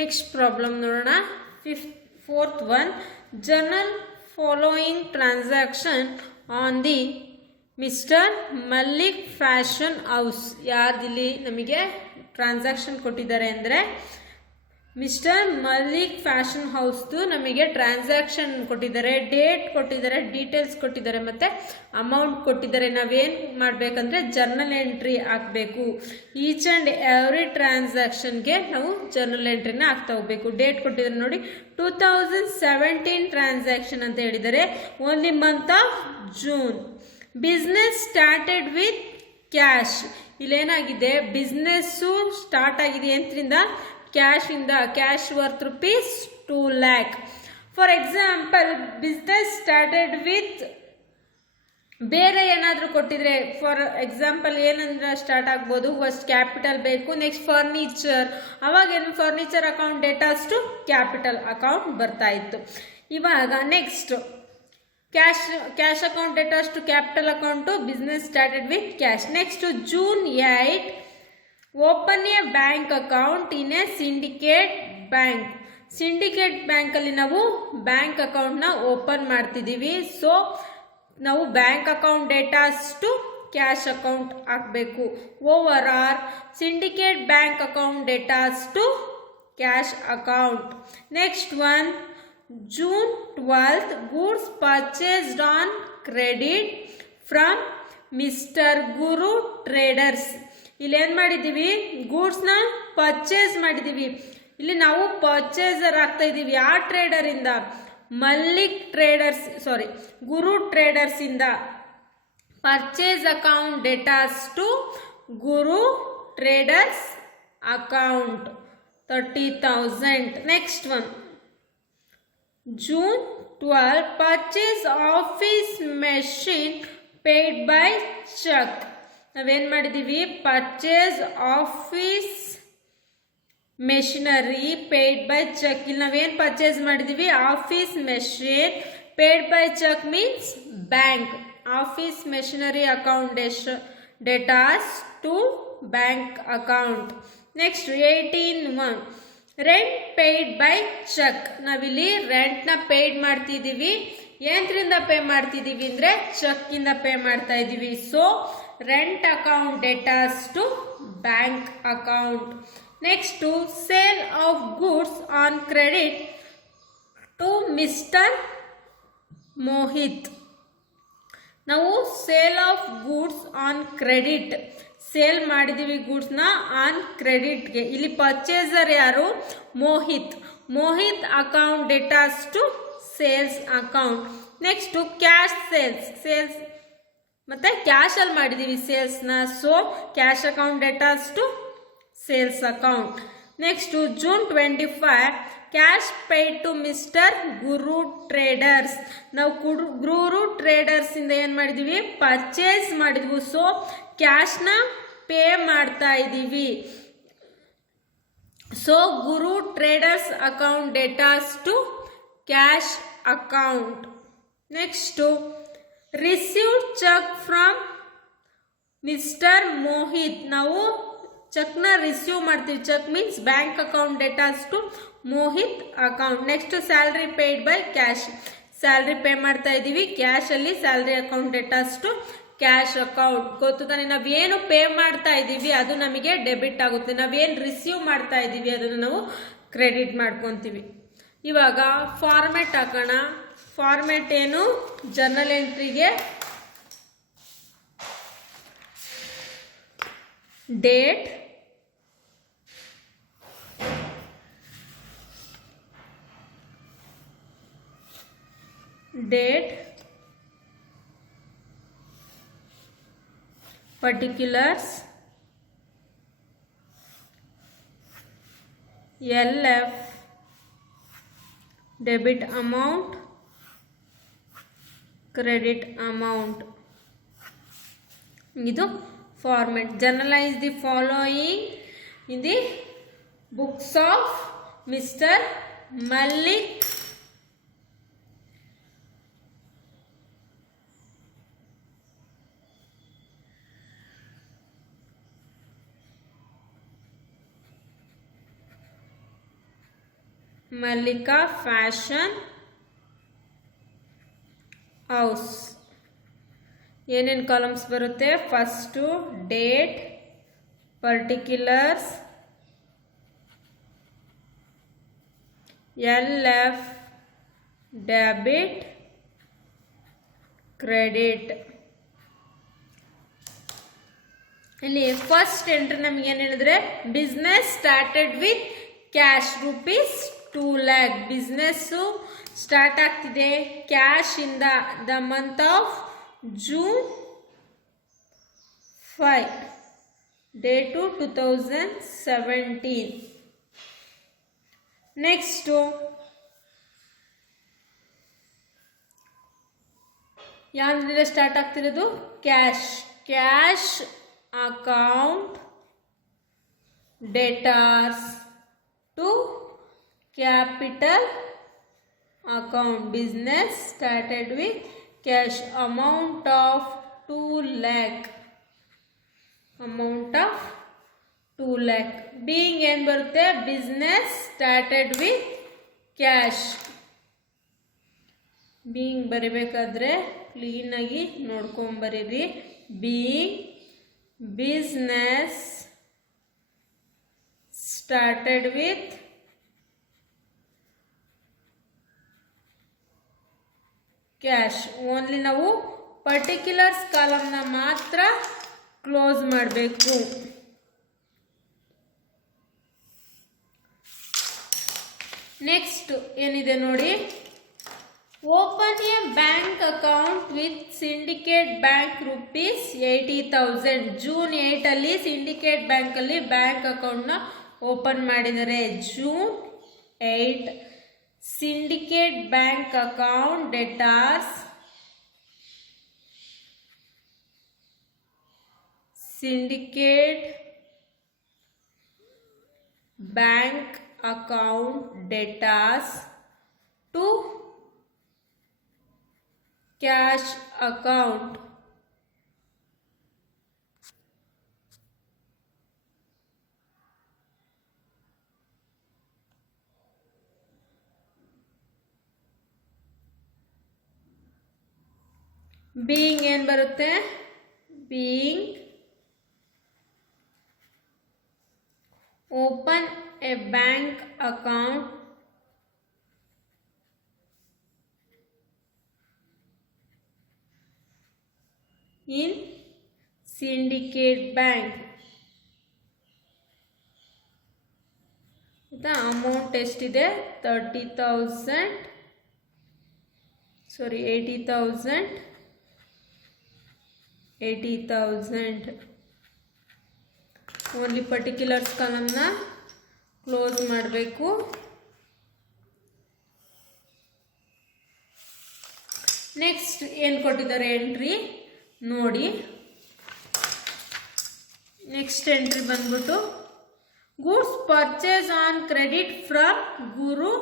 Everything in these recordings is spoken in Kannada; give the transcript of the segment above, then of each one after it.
ನೆಕ್ಸ್ಟ್ ಪ್ರಾಬ್ಲಮ್ ನೋಡೋಣ. Fourth one, journal following transaction on the Mr Mallik fashion house. ಯಾರ್ದಿಲ್ಲಿ ನಮಗೆ ಟ್ರಾನ್ಸಾಕ್ಷನ್ ಕೊಟ್ಟಿದ್ದಾರೆ ಅಂದರೆ ಮಿಸ್ಟರ್ ಮಲ್ಲಿಕ್ ಫ್ಯಾಷನ್ ಹೌಸ್ದು ನಮಗೆ ಟ್ರಾನ್ಸಾಕ್ಷನ್ ಕೊಟ್ಟಿದ್ದಾರೆ, ಡೇಟ್ ಕೊಟ್ಟಿದ್ದಾರೆ, ಡೀಟೇಲ್ಸ್ ಕೊಟ್ಟಿದ್ದಾರೆ ಮತ್ತು ಅಮೌಂಟ್ ಕೊಟ್ಟಿದ್ದಾರೆ. ನಾವೇನು ಮಾಡಬೇಕಂದ್ರೆ ಜರ್ನಲ್ ಎಂಟ್ರಿ ಹಾಕಬೇಕು. ಈಚ್ ಆ್ಯಂಡ್ ಎವ್ರಿ ಟ್ರಾನ್ಸಾಕ್ಷನ್ಗೆ ನಾವು ಜರ್ನಲ್ ಎಂಟ್ರಿನ ಹಾಕ್ತಾ ಹೋಗ್ಬೇಕು. ಡೇಟ್ ಕೊಟ್ಟಿದ್ದಾರೆ ನೋಡಿ, 2017 ಟ್ರಾನ್ಸಾಕ್ಷನ್ ಅಂತ ಹೇಳಿದ್ದಾರೆ, only month of June. Business started with cash. ಇಲ್ಲೇನಾಗಿದೆ, ಬಿಸ್ನೆಸ್ಸು ಸ್ಟಾರ್ಟ್ ಆಗಿದೆ ಎಂತರಿಂದ, ಕ್ಯಾಶ್ ಇಂದ. Cash worth rupees 2 lakh. For example business started with ಬೇರೆ ಏನಾದರೂ ಕೊಟ್ಟಿದ್ರೆ, ಫಾರ್ ಎಕ್ಸಾಂಪಲ್ ಏನಂದ್ರೆ ಸ್ಟಾರ್ಟ್ ಆಗ್ಬೋದು, ಫಸ್ಟ್ ಕ್ಯಾಪಿಟಲ್ ಬೇಕು, ನೆಕ್ಸ್ಟ್ ಫರ್ನಿಚರ್. ಅವಾಗೇನು furniture account debtors to capital account ಬರ್ತಾ ಇತ್ತು. ಇವಾಗ next cash account debtors to capital account business started with cash. Next June 8 open a bank account in a Syndicate Bank. Syndicate ಬ್ಯಾಂಕಲ್ಲಿ ನಾವು ಬ್ಯಾಂಕ್ ಅಕೌಂಟ್ನ ಓಪನ್ ಮಾಡ್ತಿದ್ದೀವಿ. ಸೊ ನಾವು bank account debtors to cash account ಹಾಕಬೇಕು. Over our Syndicate Bank account debtors to cash account. Next one, June 12th goods purchased on credit from Mr Guru Traders. ಇಲ್ಲಿ ಏನು ಮಾಡಿದ್ದೀವಿ, ಗೂಡ್ಸ್ನ ಪರ್ಚೇಸ್ ಮಾಡಿದ್ದೀವಿ. ಇಲ್ಲಿ ನಾವು ಪರ್ಚೇಸರ್ ಆಗ್ತಾ ಇದ್ದೀವಿ. ಯಾವ ಟ್ರೇಡರಿಂದ, Mallik traders, sorry Guru traders ಇಂದ. Purchase account debtors to Guru traders account 30,000. Next one, June 12 purchase office machine paid by cheque. ನಾವೇನು ಮಾಡಿದ್ದೀವಿ, purchase office machinery paid by cheque. ಇಲ್ಲಿ ನಾವೇನು ಪರ್ಚೇಸ್ ಮಾಡಿದ್ದೀವಿ, office machine. Paid by cheque means bank. Office machinery account debtors to bank account. Next 18 rent paid by cheque. ನಾವಿಲ್ಲಿ ರೆಂಟ್ನ ಪೇಯ್ಡ್ ಮಾಡ್ತಿದ್ದೀವಿ. ಏನರಿಂದ ಪೇ ಮಾಡ್ತಿದ್ದೀವಿ ಅಂದರೆ ಚೆಕ್ಕಿಂದ ಪೇ ಮಾಡ್ತಾ ಇದ್ದೀವಿ. So rent account debtors to bank account. Next sale of goods on credit to Mr Mohit. ನಾವು sale of goods on credit, sale ಮಾಡಿದ್ದೀವಿ ಗೂಡ್ಸ್ನ ಆನ್ ಕ್ರೆಡಿಟ್ಗೆ. ಇಲ್ಲಿ ಪರ್ಚೇಸರ್ ಯಾರು, Mohit. Mohit account debtors to sales account. Next cash sales ಮತ್ತು ಕ್ಯಾಶಲ್ಲಿ ಮಾಡಿದ್ದೀವಿ ಸೇಲ್ಸ್ನ. So cash account debtors to sales account. Next June 25 cash paid to mister Guru Traders. ನಾವು ಗುರು ಟ್ರೇಡರ್ಸ್ ಇಂದ ಏನು ಮಾಡಿದ್ದೀವಿ, ಪರ್ಚೇಸ್ ಮಾಡಿದ್ವಿ. ಸೊ ಕ್ಯಾಶ್ನ ಪೇ ಮಾಡ್ತಾ ಇದ್ದೀವಿ. So Guru traders account debtors to cash account. Next received cheque from Mr Mohit. ನಾವು ಚೆಕ್ನ ರಿಸೀವ್ ಮಾಡ್ತೀವಿ. Cheque means bank account debtors to Mohit account. Next salary paid by cash. Salary pay ಮಾಡ್ತಾ ಇದ್ದೀವಿ ಕ್ಯಾಶಲ್ಲಿ. Salary account debtors to cash account. ಗೊತ್ತು ತಾನೆ, ನಾವೇನು ಪೇ ಮಾಡ್ತಾ ಇದ್ದೀವಿ ಅದು ನಮಗೆ ಡೆಬಿಟ್ ಆಗುತ್ತೆ, ನಾವೇನು ರಿಸೀವ್ ಮಾಡ್ತಾ ಇದ್ದೀವಿ ಅದನ್ನು ನಾವು ಕ್ರೆಡಿಟ್ ಮಾಡ್ಕೊತೀವಿ. ಇವಾಗ ಫಾರ್ಮೆಟ್ ಹಾಕೋಣ. ಫಾರ್ಮೆಟ್ ಏನು, ಜರ್ನಲ್ ಎಂಟ್ರಿಗೆ date, particulars, LF, debit amount, credit amount. ಇದು format. Journalize the following in the books of Mr. Malik Mallika fashion house. ಏನೇನು ಕಾಲಮ್ಸ್ ಬರುತ್ತೆ? First date, particulars, LF, debit, credit. ಇಲ್ಲಿ ಫಸ್ಟ್ ಎಂಟ್ರಿ ನಮ್ಗೆ ಏನು ಹೇಳಿದ್ರೆ, business started with cash ₹2 lakh. Business start ಆಗ್ತಿದೆ ಕ್ಯಾಶ್ ಇಂದ. The month of June 5, date 2017. Next ಯಾವ್ದ್ರಿಂದ ಸ್ಟಾರ್ಟ್ ಆಗ್ತಿರೋದು? Cash. Cash account debtors to capital account. Business started with cash. Amount of 2 lakh. Amount of 2 lakh. Being ಏನು ಬರುತ್ತೆ? Business started with cash. Being ಬರಿಬೇಕಾದ್ರೆ ಕ್ಲೀನಾಗಿ ನೋಡ್ಕೊಂಬರೀರಿ. Being business started with cash. Only ನಾವು ಪರ್ಟಿಕ್ಯುಲರ್ಸ್ ಕಾಲಮ್ನ ಮಾತ್ರ ಕ್ಲೋಸ್ ಮಾಡಬೇಕು. ನೆಕ್ಸ್ಟ್ ಏನಿದೆ ನೋಡಿ, open a bank account with Syndicate Bank ₹80,000. June 8 ಅಲ್ಲಿ ಸಿಂಡಿಕೇಟ್ ಬ್ಯಾಂಕ್ ಅಲ್ಲಿ ಬ್ಯಾಂಕ್ ಅಕೌಂಟ್ನ ಓಪನ್ ಮಾಡಿದ್ದಾರೆ. June 8 Syndicate Bank account debtors. Syndicate Bank account debtors to cash account. Being ಏನು ಬರುತ್ತೆ? Being open a bank account in syndicate bank. The amount ಎಷ್ಟಿದೆ? 30,000. Sorry, 80,000. 80,000. ಓನ್ಲಿ ಪರ್ಟಿಕ್ಯುಲರ್ಸ್ ಕಾಲಮ್ನ ಕ್ಲೋಸ್ ಮಾಡಬೇಕು. ನೆಕ್ಸ್ಟ್ ಏನು ಕೊಟ್ಟಿದ್ದಾರೆ ಎಂಟ್ರಿ ನೋಡಿ. ನೆಕ್ಸ್ಟ್ ಎಂಟ್ರಿ ಬಂದ್ಬಿಟ್ಟು goods purchase on credit from Guru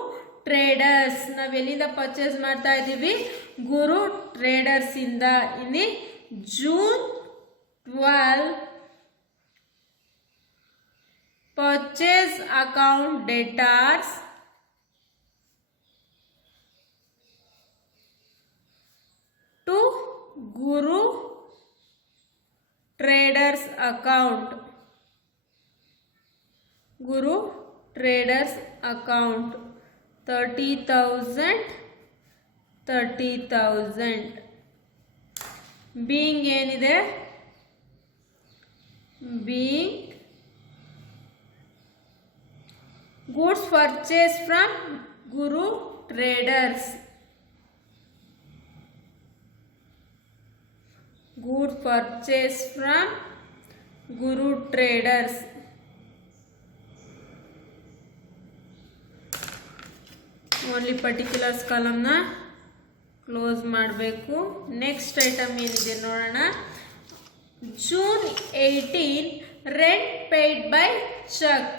Traders. ನಾವು ಎಲ್ಲಿಂದ ಪರ್ಚೇಸ್ ಮಾಡ್ತಾ ಇದ್ದೀವಿ? ಗುರು ಟ್ರೇಡರ್ಸ್ ಇಂದ. ಇಲ್ಲಿ June 12 purchase account debtors to Guru Traders account. Guru Traders account 30,000. 30,000. Being ಏನಿದೆ? Being goods purchased from Guru Traders. Goods purchased from Guru Traders. Only particulars column na close ಮಾಡಬೇಕು. ನೆಕ್ಸ್ಟ್ ಐಟಮ್ ಏನಿದೆ ನೋಡೋಣ. June 18 rent paid by cheque.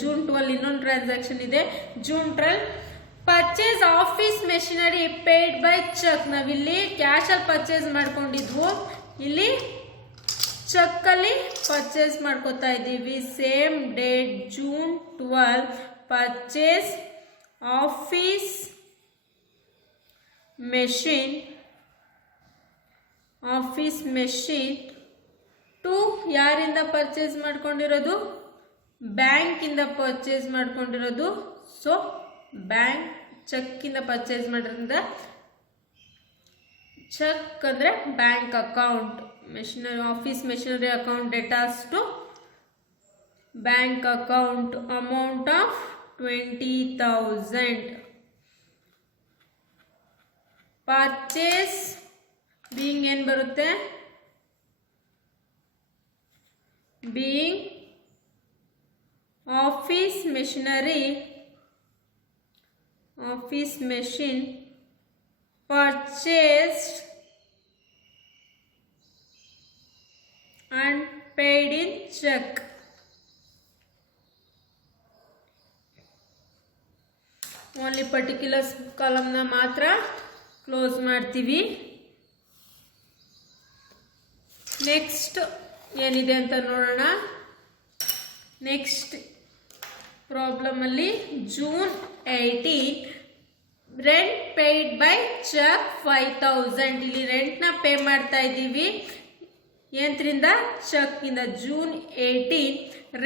June 12 ಇನ್ನೊಂದು ಟ್ರಾನ್ಸಾಕ್ಷನ್ ಇದೆ. June 12 purchase office machinery paid by cheque. ನಾವಿಲ್ಲಿ ಕ್ಯಾಶಲ್ಲಿ ಪರ್ಚೇಸ್ ಮಾಡ್ಕೊಂಡಿದ್ವು, ಇಲ್ಲಿ ಚೆಕ್ಕಲ್ಲಿ ಪರ್ಚೇಸ್ ಮಾಡ್ಕೋತಾ ಇದ್ದೀವಿ. Same date June 12 purchase office machine to ಯಾರಿಂದ ಪರ್ಚೇಸ್ ಮಾಡ್ಕೊಂಡಿರೋದು, ಬ್ಯಾಂಕಿಂದ ಪರ್ಚೇಸ್ ಮಾಡ್ಕೊಂಡಿರೋದು. ಸೊ ಬ್ಯಾಂಕ್ ಚೆಕ್ಕಿಂದ ಪರ್ಚೇಸ್ ಮಾಡಿರೋದ್ರಿಂದ ಚೆಕ್ ಅಂದರೆ bank account, machinery office machinery account debtors to bank account amount of 20,000. Purchase being ಏನು ಬರುತ್ತೆ, being office machine purchased and paid in check. Only particulars ಕಾಲಮ್ನ ಮಾತ್ರ ಕ್ಲೋಸ್ ಮಾಡ್ತೀವಿ. ನೆಕ್ಸ್ಟ್ ಏನಿದೆ ಅಂತ ನೋಡೋಣ. ನೆಕ್ಸ್ಟ್ ಪ್ರಾಬ್ಲಮಲ್ಲಿ June 18 rent paid by cheque 5,000. ಇಲ್ಲಿ ರೆಂಟ್ನ ಪೇ ಮಾಡ್ತಾ ಇದ್ದೀವಿ ಏನ್ರಿಂದ, ಚೆಕ್ಕಿಂದ. June 18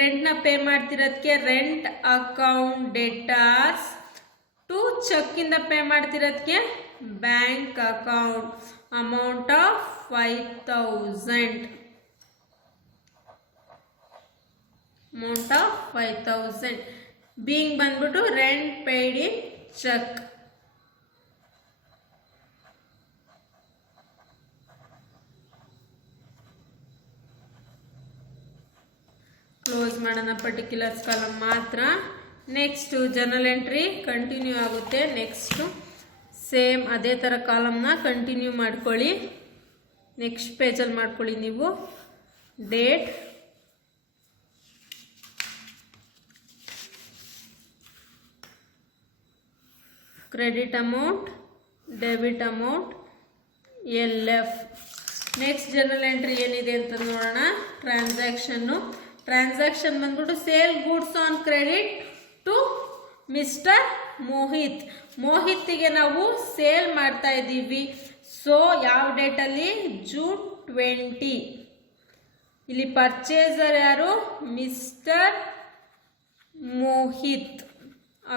ರೆಂಟ್ನ ಪೇ ಮಾಡ್ತಿರೋದಕ್ಕೆ ರೆಂಟ್ ಅಕೌಂಟ್ ಡೇಟಾಸ್ ಟು ಚೆಕ್ಕಿಂದ ಪೇ ಮಾಡ್ತಿರೋದಕ್ಕೆ bank account amount of 5,000. Amount of 5,000 being ಬಂದ್ಬಿಟ್ಟು rent paid in cheque. Close ಮಾಡೋಣ ಪರ್ಟಿಕ್ಯುಲರ್ಸ್ ಕಾಲಮ್ ಮಾತ್ರ. ನೆಕ್ಸ್ಟ್ ಜರ್ನಲ್ ಎಂಟ್ರಿ ಕಂಟಿನ್ಯೂ ಆಗುತ್ತೆ. ನೆಕ್ಸ್ಟು ಸೇಮ್ ಅದೇ ಥರ ಕಾಲಮ್ನ ಕಂಟಿನ್ಯೂ ಮಾಡ್ಕೊಳ್ಳಿ. ನೆಕ್ಸ್ಟ್ ಪೇಜಲ್ಲಿ ಮಾಡ್ಕೊಳ್ಳಿ ನೀವು. Date, credit amount, debit amount, LF. Next journal entry ಏನಿದೆ ಅಂತ ನೋಡೋಣ. ಟ್ರಾನ್ಸಾಕ್ಷನ್ ಬಂದ್ಬಿಟ್ಟು sale goods on credit to Mr Mohit. ಮೋಹಿತ್ಗೆ ನಾವು ಸೇಲ್ ಮಾಡ್ತಾ ಇದ್ದೀವಿ. ಸೊ ಯಾವ ಡೇಟಲ್ಲಿ, June 20. ಇಲ್ಲಿ ಪರ್ಚೇಸರ್ ಯಾರು, Mr Mohit.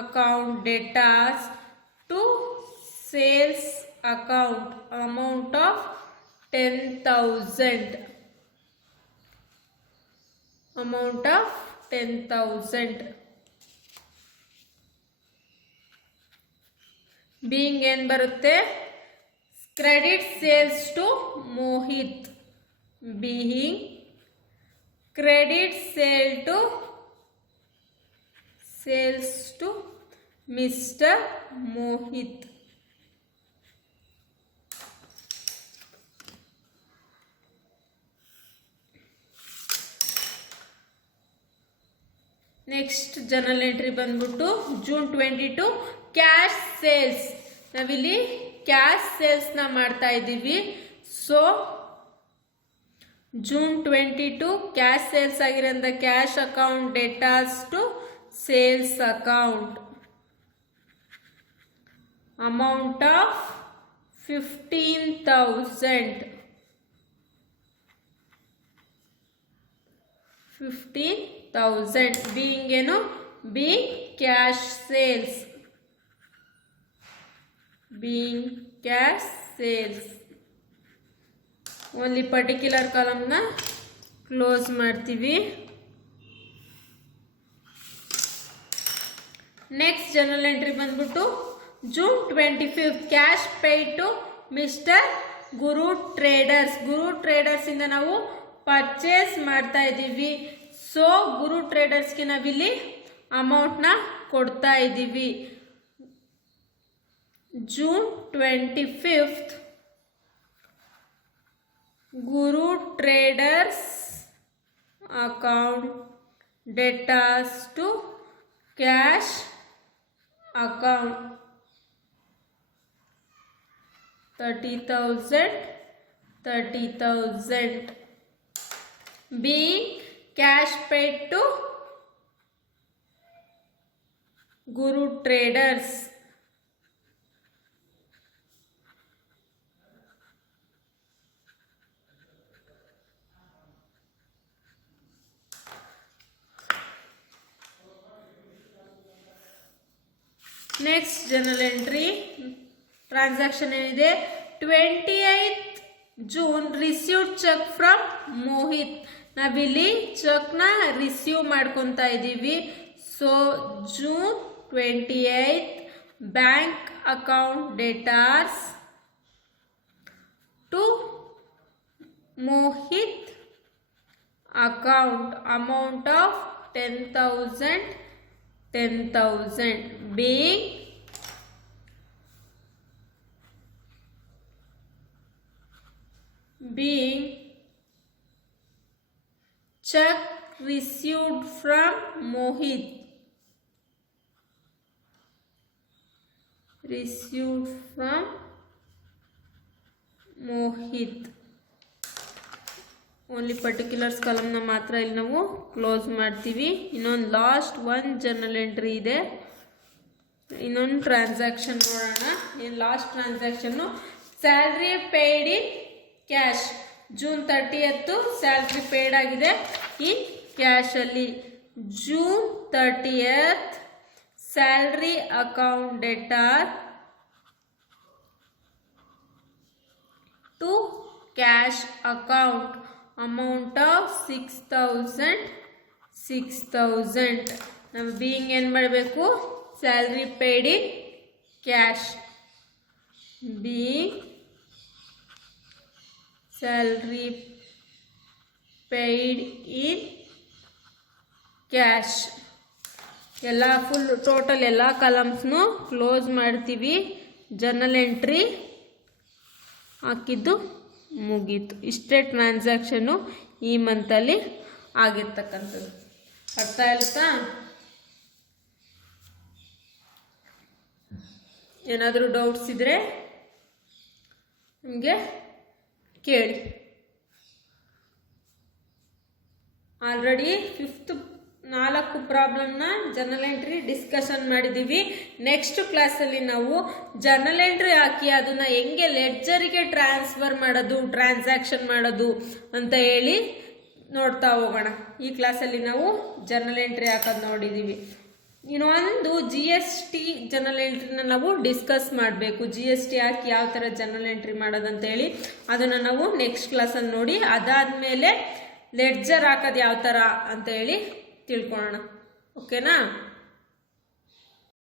Account debtors to sales account amount of 10,000. Amount of 10,000. Being ಏನು ಬರುತ್ತೆ, credit sales to Mohit. Being credit sales to Mr Mohit. Next journal entry ಬಂದ್ಬಿಟ್ಟು June 22 ಕ್ಯಾಶ್ ಸೇಲ್ಸ್. ನಾವಿಲ್ಲಿ ಕ್ಯಾಶ್ ಸೇಲ್ಸ್ನ ಮಾಡ್ತಾ ಇದ್ದೀವಿ. ಸೊ June 22 ಕ್ಯಾಶ್ ಸೇಲ್ಸ್ ಆಗಿರೋದ್ರಿಂದ cash account debtors to sales account amount of 15,000. 15,000 being ಏನು, being cash sales. Being cash sales. Only particular ಕಾಲಮ್ನ ಕ್ಲೋಸ್ ಮಾಡ್ತೀವಿ. ನೆಕ್ಸ್ಟ್ ಜರ್ನಲ್ ಎಂಟ್ರಿ ಬಂದ್ಬಿಟ್ಟು June 25 cash paid to mister Guru traders. Guru traders ಇಂದ ನಾವು ಪರ್ಚೇಸ್ ಮಾಡ್ತಾ ಇದ್ದೀವಿ. ಸೊ ಗುರು ಟ್ರೇಡರ್ಸ್ಗೆ ನಾವಿಲ್ಲಿ ಅಮೌಂಟ್ನ ಕೊಡ್ತಾ ಇದ್ದೀವಿ. June 25 Guru traders account debtors to cash account 30,000 being cash paid to Guru traders. Next general entry transaction ಏನಿದೆ, 28th June received cheque from Mohit. ನಾವಿಲ್ಲಿ ಚೆಕ್ನ ರಿಸೀವ್ ಮಾಡ್ಕೊತಾ ಇದ್ದೀವಿ. So June 28th bank account debtors to Mohit account amount of 10,000 being check received from Mohit. Only particulars ಕಾಲಮ್ನ ಮಾತ್ರ ಇಲ್ಲಿ ನಾವು ಕ್ಲೋಸ್ ಮಾಡ್ತೀವಿ. ಇನ್ನೊಂದು ಲಾಸ್ಟ್ ಒಂದು ಜರ್ನಲ್ ಎಂಟ್ರಿ ಇದೆ, ಇನ್ನೊಂದು ಟ್ರಾನ್ಸಾಕ್ಷನ್ ನೋಡೋಣ. ಏನು ಲಾಸ್ಟ್ ಟ್ರಾನ್ಸಾಕ್ಷನ್ನು, salary paid in cash. June 30th salary paid ಆಗಿದೆ ಇನ್ ಕ್ಯಾಶಲ್ಲಿ. June 30th salary account debtor to cash account amount of 6,000. ನಾವು ಬೀಯಿಂಗ್ ಏನು ಮಾಡಬೇಕು, salary paid in cash, being salary paid in cash. ಎಲ್ಲ ಫುಲ್ ಟೋಟಲ್ ಎಲ್ಲ ಕಾಲಮ್ಸ್ನು ಕ್ಲೋಸ್ ಮಾಡ್ತೀವಿ. ಜರ್ನಲ್ ಎಂಟ್ರಿ ಹಾಕಿದ್ದು ಮುಗೀತು. ಇಷ್ಟೇ ಟ್ರಾನ್ಸಾಕ್ಷನ್ನು ಈ ಮಂತಲ್ಲಿ ಆಗಿರ್ತಕ್ಕಂಥದ್ದು. ಅರ್ಥ ಆಯ್ತಾ? ಏನಾದರೂ ಡೌಟ್ಸ್ ಇದ್ದರೆ ನಿಮಗೆ ಕೇಳಿ. ಆಲ್ರೆಡಿ 4 ಪ್ರಾಬ್ಲಮ್ನ ಜರ್ನಲ್ ಎಂಟ್ರಿ ಡಿಸ್ಕಷನ್ ಮಾಡಿದ್ದೀವಿ. ನೆಕ್ಸ್ಟ್ ಕ್ಲಾಸಲ್ಲಿ ನಾವು ಜರ್ನಲ್ ಎಂಟ್ರಿ ಹಾಕಿ ಅದನ್ನು ಹೆಂಗೆ ಲೆಡ್ಜರಿಗೆ ಟ್ರಾನ್ಸ್ಫರ್ ಮಾಡೋದು, ಟ್ರಾನ್ಸಾಕ್ಷನ್ ಮಾಡೋದು ಅಂತ ಹೇಳಿ ನೋಡ್ತಾ ಹೋಗೋಣ. ಈ ಕ್ಲಾಸಲ್ಲಿ ನಾವು ಜರ್ನಲ್ ಎಂಟ್ರಿ ಹಾಕೋದು ನೋಡಿದ್ದೀವಿ. ಇನ್ನೊಂದು GST ಜರ್ನಲ್ ಎಂಟ್ರಿನ ನಾವು ಡಿಸ್ಕಸ್ ಮಾಡಬೇಕು. GST ಹಾಕಿ ಯಾವ ಥರ ಜರ್ನಲ್ ಎಂಟ್ರಿ ಮಾಡೋದಂತ ಹೇಳಿ ಅದನ್ನು ನಾವು ನೆಕ್ಸ್ಟ್ ಕ್ಲಾಸಲ್ಲಿ ನೋಡಿ, ಅದಾದಮೇಲೆ ಲೆಡ್ಜರ್ ಹಾಕೋದು ಯಾವ ಥರ ಅಂತ ಹೇಳಿ ತಿಳ್ಕೊಳ್ಳೋಣ. ಓಕೆನಾ?